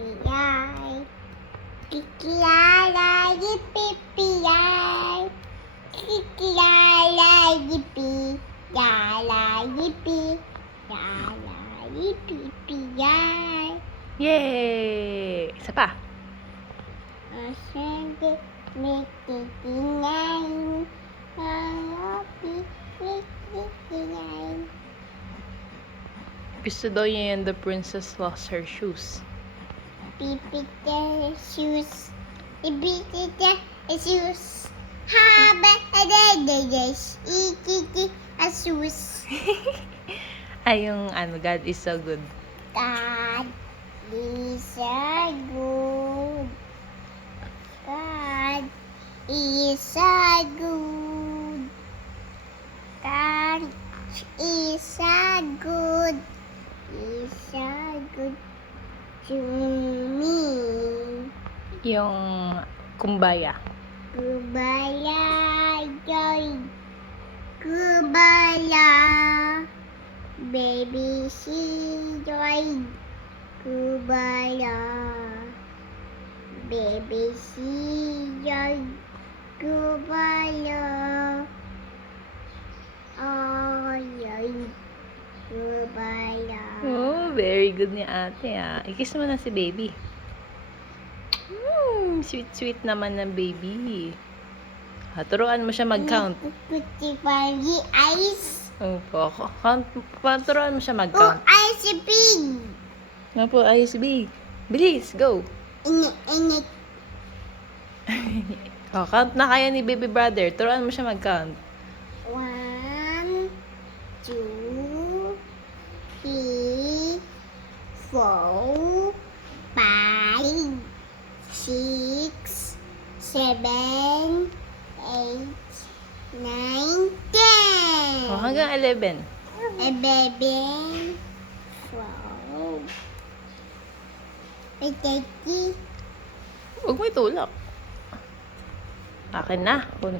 Yay. Kikilala yippee yay. Kikilala yippee. Yala yippee. Yala yippee yay. Yay! Isa pa. Asante nikikinay. Happy nikikinay. Gusto daw niya yan, the princess lost her shoes. Pipit the shoes. Ibit the shoes. Haba adadadas. Ikiki asus. Ay, yung God is so good. God is so good. God is so good. God is so good. Is so good to me. Yung kumbaya. Kubaya joy. Kubaya. Baby she joy. Kubaya. Baby she joy. Kubaya. Oh, yoy. Kubaya. Oh, very good ni ate I-kiss mo na si baby. Sweet naman ng baby. Turuan mo siya mag-count. Kuti pagi ice. Opo. Turuan mo siya Oh, mag-count. ice pig. Opo, ISB. Bilis, go. Init. Count na kayo ni baby brother. Turuan mo siya mag-count. 1, 2, 3, 4, 5, 6, 7, 8, 9, 10. Hanggang 11. 11, 12, 13, Huwag mo itulak. Akin na. Kunin